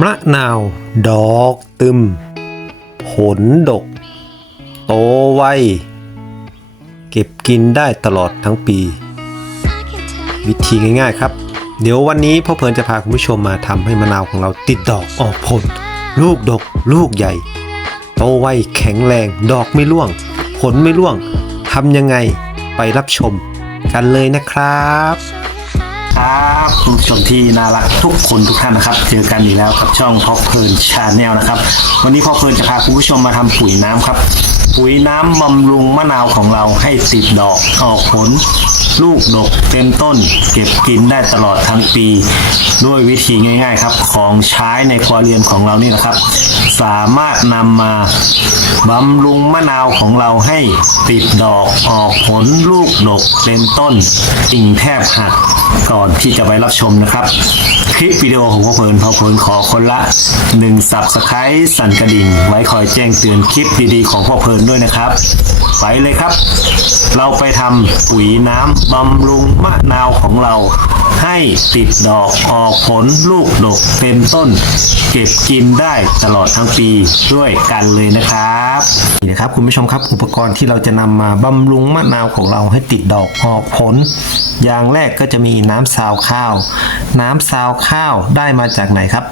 มะนาว ดอกตึม ผลดก โตไว เก็บกินได้ตลอดทั้งปี วิธีง่ายๆครับ เดี๋ยววันนี้พ่อเพลินจะพาคุณผู้ชมมาทำให้มะนาวของเราติดดอกออกผล ลูกดก ลูกใหญ่ โตไวแข็งแรง ดอกไม่ร่วง ผลไม่ร่วงทำยังไงไปรับชมกันเลยนะครับ ครับคุณผู้ชมที่น่ารักทุกคนทุกท่านนะครับ เจอกันอีกแล้วกับช่องพ่อเพลินชาแนลนะครับ วันนี้พ่อเพลินจะพาคุณผู้ชมมาทำปุ๋ยน้ำครับ ปุ๋ยน้ำบำรุงมะนาวของเราให้ติดดอกออกผล ลูกดกเต็มต้น เก็บกินได้ตลอดทั้งปี ด้วยวิธีง่าย ๆ ครับ ของใช้ในครัวเรือนของเรานี่นะครับสามารถนำมาบำรุงมะนาวของเราให้ติดดอกออกผลลูกดกเต็มต้นกิ่งแทบหักก่อนที่จะไปรับชมนะครับ คลิปวิดีโอของพ่อเพลินพ่อเพลินขอคนละ1สับสไครต์สั่นกระดิ่ง ไว้คอยแจ้งเตือนคลิปดีๆของพ่อเพลินด้วยนะครับ ไปเลยครับ เราไปทำปุ๋ยน้ำบำรุงมะนาวของเรา ให้ติดดอกออกผลลูกดกเต็มต้น เก็บกินได้ตลอดทั้งปีด้วยกันเลยนะครับนี่นะครับคุณผู้ชมครับอุปกรณ์ที่เราจะนำมาบำรุงมะนาวของเราให้ติดดอกออกผล อย่างแรกก็จะมีน้ำซาวข้าว น้ำซาวข้าวได้มาจากไหนครับ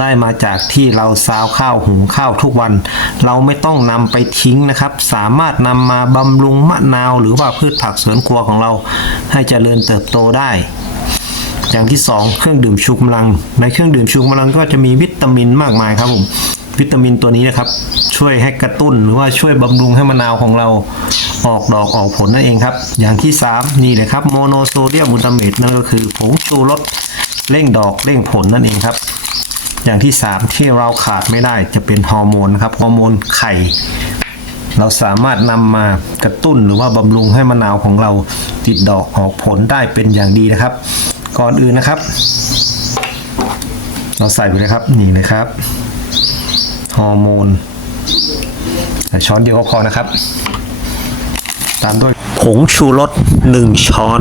ได้มาจากที่เราซาวข้าวหุงข้าวทุกวัน เราไม่ต้องนำไปทิ้งนะครับ สามารถนำมาบำรุงมะนาว หรือว่าพืชผักสวนครัวของเราให้เจริญเติบโตได้ อย่างที่ 2 เครื่องดื่มชูกำลัง ในเครื่องดื่มชูกำลังก็จะมีวิตามินมากมายครับผมวิตามินตัวนี้นะครับ ช่วยให้กระตุ้นหรือว่าช่วยบำรุงให้มะนาวของเราออกดอกออกผลนั่นเองครับ อย่างที่ 3 นี่เลยครับโมโนโซเดียมบูตาเมตนั่นก็คือผงชูรสเร่งดอกเร่งผลนั่นเองครับ อย่างที่ 3 ที่เราขาดไม่ได้จะเป็นฮอร์โมนนะครับฮอร์โมนไข่ เราสามารถนำมากระตุ้นหรือว่าบำรุงให้มะนาวของเราติดดอกออกผลได้เป็นอย่างดีนะครับ ก่อนอื่นนะครับ เราใส่ไปเลยครับนี่เลยครับฮอร์โมนช้อนเดียวก็พอนะครับ ตามด้วยผงชูรส1ช้อน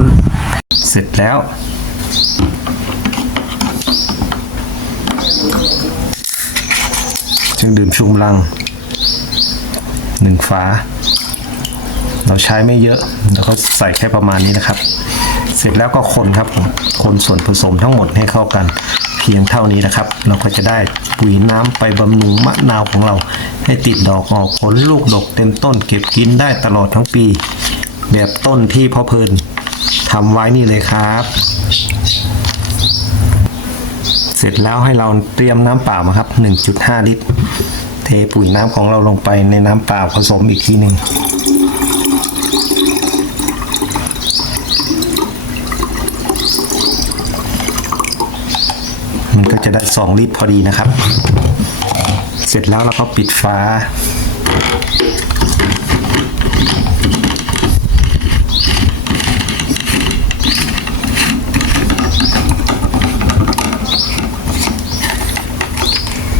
เสร็จแล้วเครื่องดื่มชูกำลังหนึ่งฝา เราใช้ไม่เยอะเราก็ใส่แค่ประมาณนี้นะครับ ร็จแล้วก็คนครับผมคนส่วนผสมทั้งหมดให้เข้ากัน เพียงเท่านี้นะครับ เราก็จะได้ปุ๋ยน้ำไปบำรุงมะนาวของเรา ให้ติดดอกออกผลลูกดกเต็มต้น เก็บกินได้ตลอดทั้งปี แบบต้นที่พ่อเพลินทำไว้นี่เลยครับ เสร็จแล้วให้เราเตรียมน้ำเปล่ามาครับ 1.5 ลิตร เทปุ๋ยน้ำของเราลงไปในน้ำเปล่าผสมอีกทีหนึ่ง มันก็ จะได้ 2 ลิตรพอดีนะครับ เสร็จแล้วเราก็ปิดฝา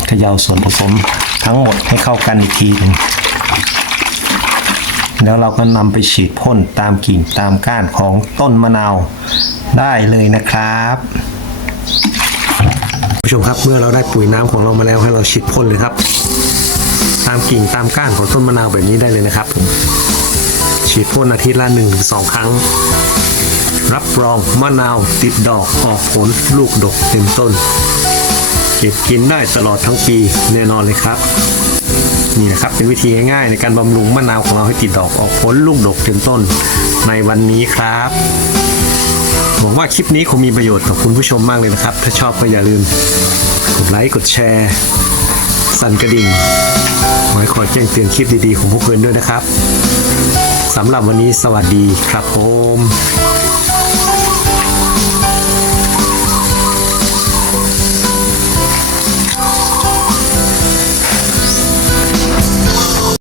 เขย่าส่วนผสมทั้งหมดให้เข้ากันอีกทีหนึ่งแล้วเราก็นำไปฉีดพ่นตามกิ่งตามก้านของต้นมะนาวได้เลยนะครับ ชมครับ เมื่อเราได้ปุ๋ยน้ำของเรามาแล้วให้เราฉีดพ่นเลยครับ ตามกิ่งตามก้านของต้นมะนาวแบบนี้ได้เลยนะครับ ฉีดพ่นอาทิตย์ละหนึ่งถึงสองครั้ง รับรองมะนาวติดดอกออกผลลูกดกเต็มต้น เก็บกินได้ตลอดทั้งปีแน่นอนเลยครับนี่นะครับเป็นวิธีง่ายๆในการบำรุงมะนาวของเราให้ติดดอกออกผลลูกดกเต็มต้นในวันนี้ครับ หวังว่าคลิปนี้คงมีประโยชน์กับคุณผู้ชมมากเลยนะครับ ถ้าชอบก็อย่าลืม กดไลค์ กดแชร์ สั่นกระดิ่งไว้คอยแจ้งเตือนคลิปดีๆของพวกเพื่อนด้วยนะครับสำหรับวันนี้สวัสดีครับผม